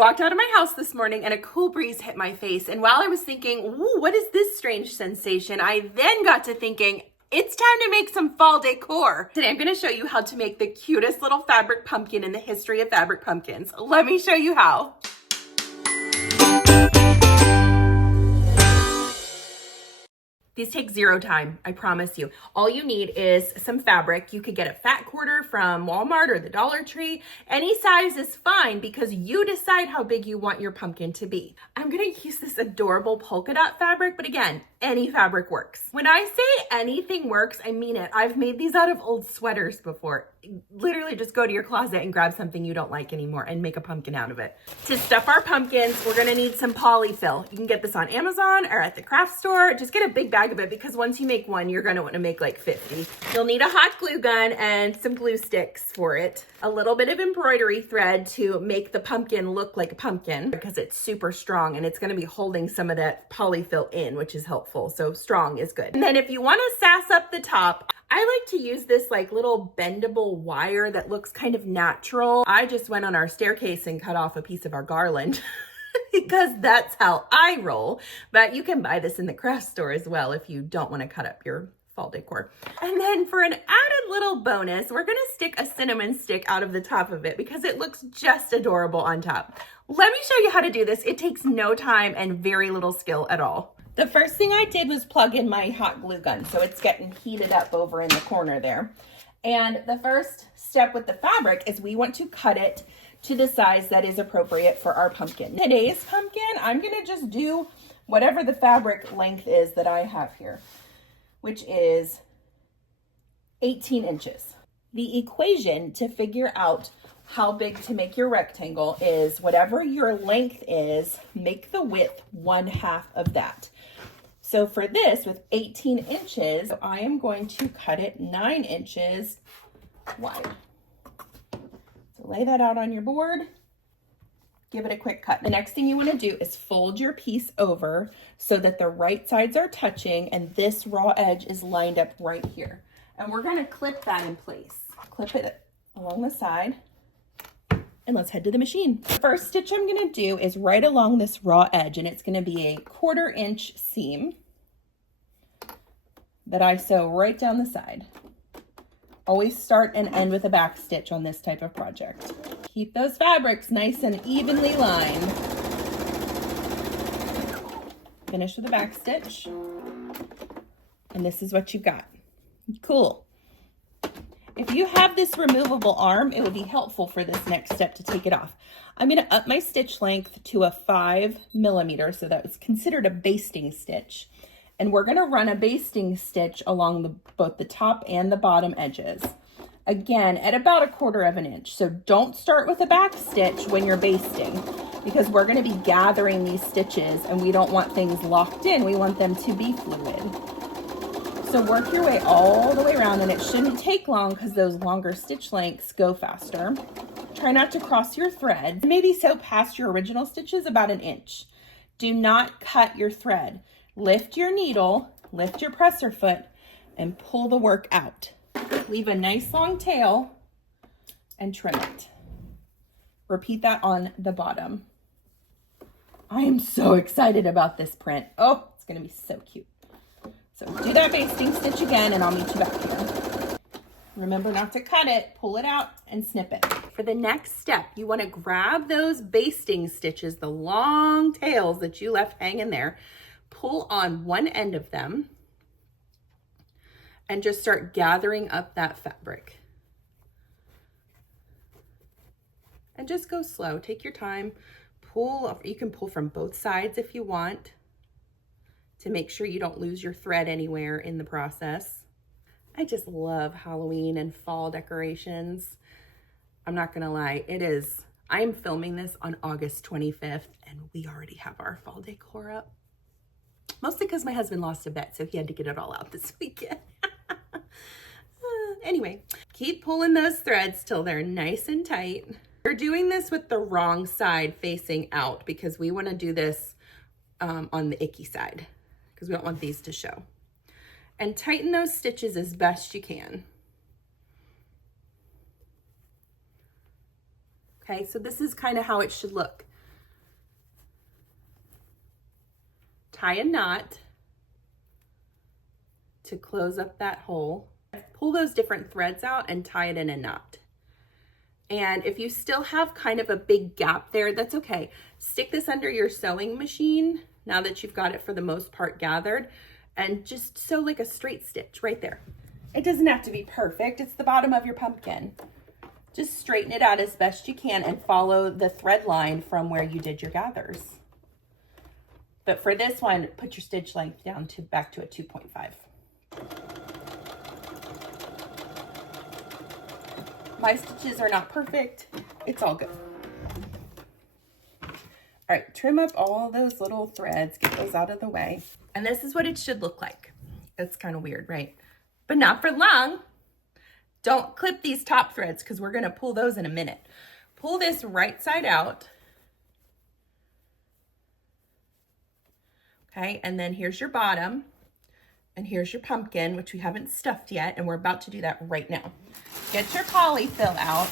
Walked out of my house this morning and a cool breeze hit my face. And while I was thinking, ooh, what is this strange sensation? I then got to thinking, it's time to make some fall decor. Today I'm gonna show you how to make the cutest little fabric pumpkin in the history of fabric pumpkins. Let me show you how. These take zero time, I promise you. All you need is some fabric. You could get a fat quarter from Walmart or the Dollar Tree. Any size is fine because you decide how big you want your pumpkin to be. I'm gonna use this adorable polka dot fabric, but again, any fabric works. When I say anything works, I mean it. I've made these out of old sweaters before. Literally just go to your closet and grab something you don't like anymore and make a pumpkin out of it. To stuff our pumpkins, we're gonna need some polyfill. You can get this on Amazon or at the craft store. Just get a big bag of it because once you make one, you're gonna wanna make like 50. You'll need a hot glue gun and some glue sticks for it. A little bit of embroidery thread to make the pumpkin look like a pumpkin because it's super strong and it's gonna be holding some of that polyfill in, which is helpful. So strong is good. And then if you wanna sass up the top, I like to use this like little bendable wire that looks kind of natural. I just went on our staircase and cut off a piece of our garland because that's how I roll. But you can buy this in the craft store as well if you don't want to cut up your fall decor. And then for an added little bonus, we're gonna stick a cinnamon stick out of the top of it because it looks just adorable on top. Let me show you how to do this. It takes no time and very little skill at all. The first thing I did was plug in my hot glue gun, so it's getting heated up over in the corner there. And the first step with the fabric is we want to cut it to the size that is appropriate for our pumpkin. Today's pumpkin, I'm gonna just do whatever the fabric length is that I have here, which is 18 inches. The equation to figure out how big to make your rectangle is whatever your length is, make the width 1/2 of that. So for this, with 18 inches, I am going to cut it 9 inches wide. So lay that out on your board, give it a quick cut. The next thing you want to do is fold your piece over so that the right sides are touching and this raw edge is lined up right here. And we're going to clip that in place. Clip it along the side. And let's head to the machine. The first stitch I'm gonna do is right along this raw edge, and it's gonna be a 1/4 inch seam that I sew right down the side. Always start and end with a back stitch on this type of project. Keep those fabrics nice and evenly lined. Finish with a back stitch. And this is what you've got. Cool. If you have this removable arm, it would be helpful for this next step to take it off. I'm going to up my stitch length to a 5 millimeter, so that was considered a basting stitch. And we're going to run a basting stitch along both the top and the bottom edges. Again, at about 1/4 inch. So don't start with a back stitch when you're basting because we're going to be gathering these stitches and we don't want things locked in. We want them to be fluid. So work your way all the way around, and it shouldn't take long because those longer stitch lengths go faster. Try not to cross your thread. Maybe sew past your original stitches about 1 inch. Do not cut your thread. Lift your needle, lift your presser foot, and pull the work out. Leave a nice long tail and trim it. Repeat that on the bottom. I am so excited about this print. Oh, it's gonna be so cute. So do that basting stitch again and I'll meet you back here. Remember not to cut it, pull it out and snip it. For the next step, you want to grab those basting stitches, the long tails that you left hanging there, pull on one end of them and just start gathering up that fabric. And just go slow, take your time, pull, you can pull from both sides if you want, to make sure you don't lose your thread anywhere in the process. I just love Halloween and fall decorations. I'm not gonna lie, I am filming this on August 25th and we already have our fall decor up. Mostly because my husband lost a bet, so he had to get it all out this weekend. Anyway, keep pulling those threads till they're nice and tight. We're doing this with the wrong side facing out because we wanna do this on the icky side, because we don't want these to show. And tighten those stitches as best you can. Okay, so this is kind of how it should look. tie a knot to close up that hole. Pull those different threads out and tie it in a knot. And if you still have kind of a big gap there, that's okay. Stick this under your sewing machine now that you've got it for the most part gathered, and just sew like a straight stitch right there. It doesn't have to be perfect. It's the bottom of your pumpkin. Just straighten it out as best you can and follow the thread line from where you did your gathers. But for this one, put your stitch length down to back to a 2.5. My stitches are not perfect. It's all good. All right, trim up all those little threads, get those out of the way. And this is what it should look like. It's kind of weird, right? But not for long. Don't clip these top threads because we're gonna pull those in a minute. Pull this right side out. Okay, and then here's your bottom. And here's your pumpkin, which we haven't stuffed yet, and we're about to do that right now. Get your polyfill out,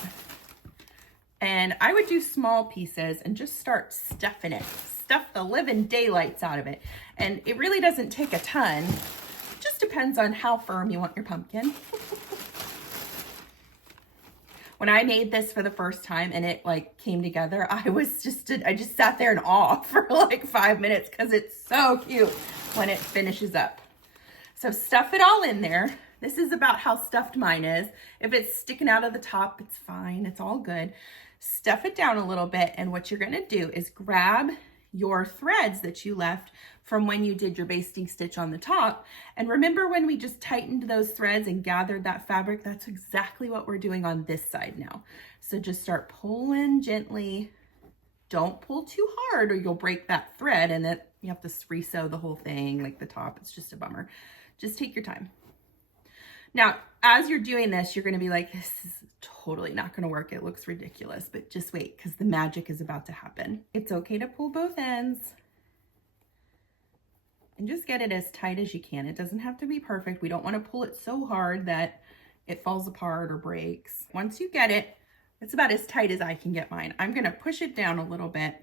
and I would do small pieces and just start stuffing it. Stuff the living daylights out of it. And it really doesn't take a ton. It just depends on how firm you want your pumpkin. When I made this for the first time and it like came together, I just sat there in awe for like 5 minutes because it's so cute when it finishes up. So stuff it all in there. This is about how stuffed mine is. If it's sticking out of the top, it's fine. It's all good. Stuff it down a little bit. And what you're gonna do is grab your threads that you left from when you did your basting stitch on the top. And remember when we just tightened those threads and gathered that fabric? That's exactly what we're doing on this side now. So just start pulling gently. Don't pull too hard or you'll break that thread and then you have to re-sew the whole thing, like the top. It's just a bummer. Just take your time. Now, as you're doing this, you're gonna be like, this is totally not gonna work. It looks ridiculous, but just wait because the magic is about to happen. It's okay to pull both ends and just get it as tight as you can. It doesn't have to be perfect. We don't wanna pull it so hard that it falls apart or breaks. Once you get it, it's about as tight as I can get mine. I'm gonna push it down a little bit,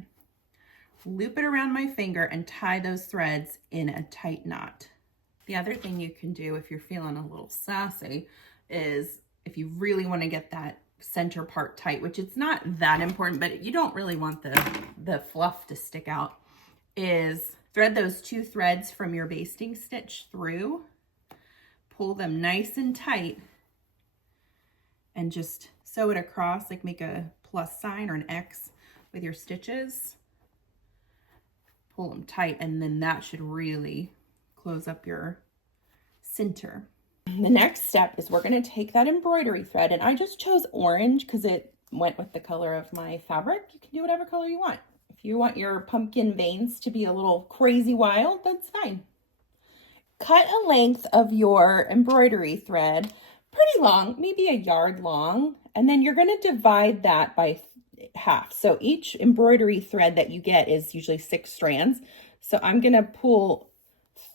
loop it around my finger and tie those threads in a tight knot. The other thing you can do if you're feeling a little sassy is if you really want to get that center part tight, which it's not that important, but you don't really want the fluff to stick out, is thread those 2 threads from your basting stitch through, pull them nice and tight, and just sew it across, like make a plus sign or an X with your stitches. Pull them tight, and then that should really close up your center. The next step is we're going to take that embroidery thread, and I just chose orange because it went with the color of my fabric. You can do whatever color you want. If you want your pumpkin veins to be a little crazy wild, that's fine. Cut a length of your embroidery thread pretty long, maybe 1 yard long, and then you're going to divide that by half. So each embroidery thread that you get is usually 6 strands. So I'm going to pull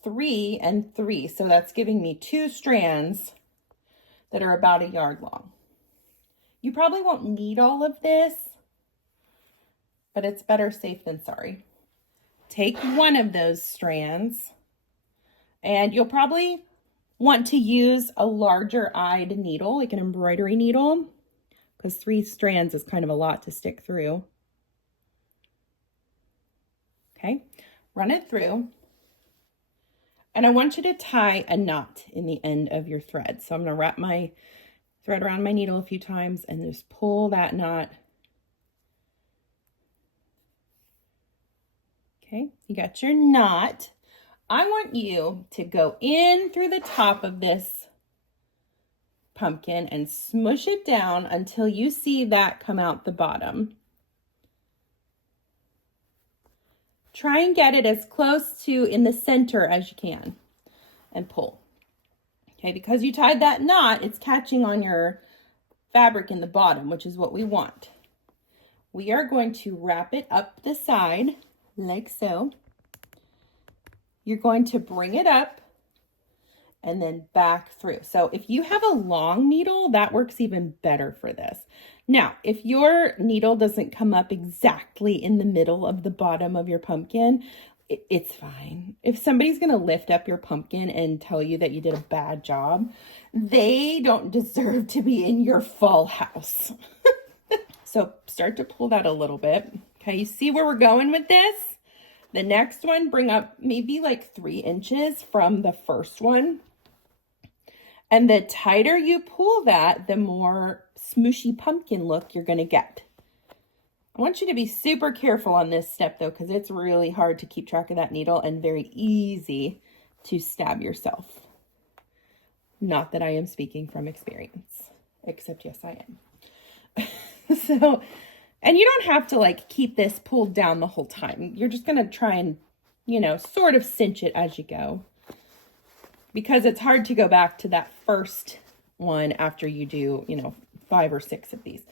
3 and 3. So that's giving me 2 strands that are about 1 yard long. You probably won't need all of this, but it's better safe than sorry. Take one of those strands, and you'll probably want to use a larger eyed needle, like an embroidery needle, because 3 strands is kind of a lot to stick through. Okay, run it through. And I want you to tie a knot in the end of your thread. So I'm going to wrap my thread around my needle a few times and just pull that knot. Okay, you got your knot. I want you to go in through the top of this pumpkin and smush it down until you see that come out the bottom. Try and get it as close to in the center as you can and pull. Okay, because you tied that knot, it's catching on your fabric in the bottom, which is what we want. We are going to wrap it up the side like so. You're going to bring it up and then back through. So if you have a long needle, that works even better for this. Now, if your needle doesn't come up exactly in the middle of the bottom of your pumpkin, It's fine. If somebody's going to lift up your pumpkin and tell you that you did a bad job, they don't deserve to be in your fall house. So start to pull that a little bit. Okay, you see where we're going with this? The next one, bring up maybe like 3 inches from the first one. And the tighter you pull that, the more smooshy pumpkin look you're going to get. I want you to be super careful on this step though, because it's really hard to keep track of that needle and very easy to stab yourself. Not that I am speaking from experience, except yes, I am. So, and you don't have to like keep this pulled down the whole time. You're just going to try and, you know, sort of cinch it as you go, because it's hard to go back to that first one after you do, you know, 5 or 6 of these.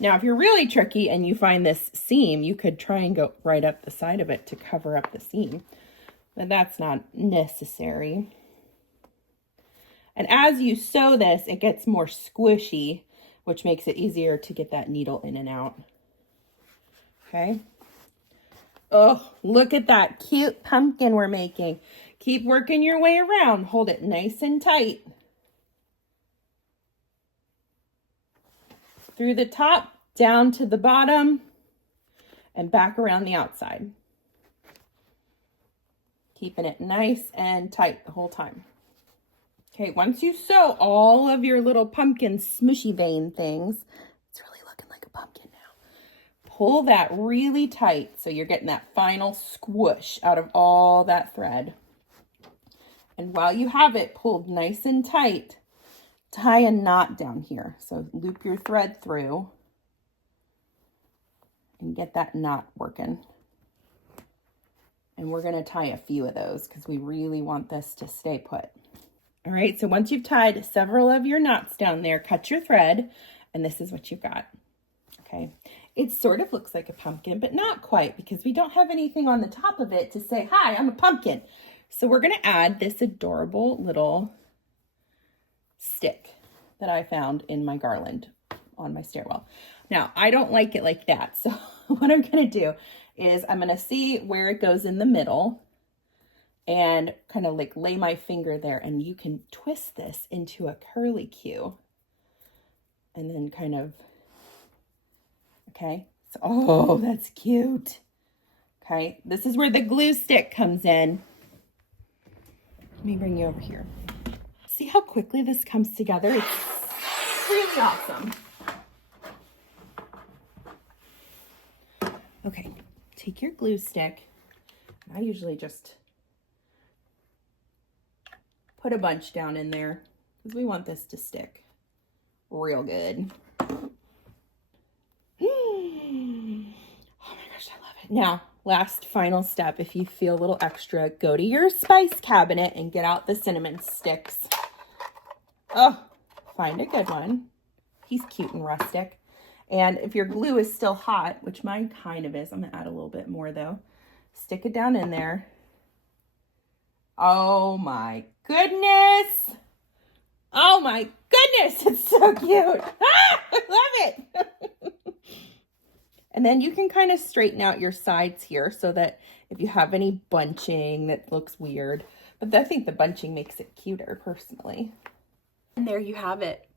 Now, if you're really tricky and you find this seam, you could try and go right up the side of it to cover up the seam, but that's not necessary. And as you sew this, it gets more squishy, which makes it easier to get that needle in and out. Okay. Oh, look at that cute pumpkin we're making. Keep working your way around. Hold it nice and tight. Through the top, down to the bottom, and back around the outside. Keeping it nice and tight the whole time. Okay, once you sew all of your little pumpkin smushy vein things, it's really looking like a pumpkin now. Pull that really tight so you're getting that final squish out of all that thread. And while you have it pulled nice and tight, tie a knot down here. So loop your thread through and get that knot working. And we're going to tie a few of those because we really want this to stay put. All right, so once you've tied several of your knots down there, cut your thread, and this is what you've got. Okay, it sort of looks like a pumpkin, but not quite, because we don't have anything on the top of it to say, hi, I'm a pumpkin. So we're going to add this adorable little stick that I found in my garland on my stairwell. Now, I don't like it like that, so what I'm going to do is I'm going to see where it goes in the middle and kind of like lay my finger there, and you can twist this into a curly Q and then kind of, okay, so, oh, that's cute. Okay, this is where the glue stick comes in. Let me bring you over here. See how quickly this comes together? It's really awesome. Okay, take your glue stick. I usually just put a bunch down in there because we want this to stick real good. Oh my gosh, I love it. Now, last final step, if you feel a little extra, go to your spice cabinet and get out the cinnamon sticks. Oh, find a good one. He's cute and rustic. And if your glue is still hot, which mine kind of is, I'm gonna add a little bit more though. Stick it down in there. Oh my goodness. Oh my goodness, it's so cute. Ah, I love it. And then you can kind of straighten out your sides here so that if you have any bunching that looks weird, but I think the bunching makes it cuter personally. And there you have it.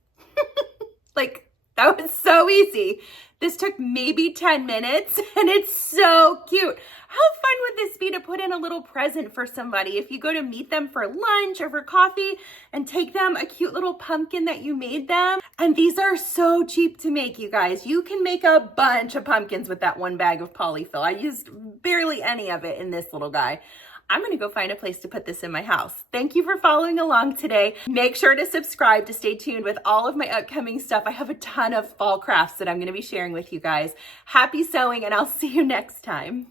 Like, that was so easy. This took maybe 10 minutes and it's so cute. How fun would this be to put in a little present for somebody if you go to meet them for lunch or for coffee and take them a cute little pumpkin that you made them? And these are so cheap to make, you guys. You can make a bunch of pumpkins with that one bag of polyfill. I used barely any of it in this little guy. I'm gonna go find a place to put this in my house. Thank you for following along today. Make sure to subscribe to stay tuned with all of my upcoming stuff. I have a ton of fall crafts that I'm gonna be sharing with you guys. Happy sewing, and I'll see you next time.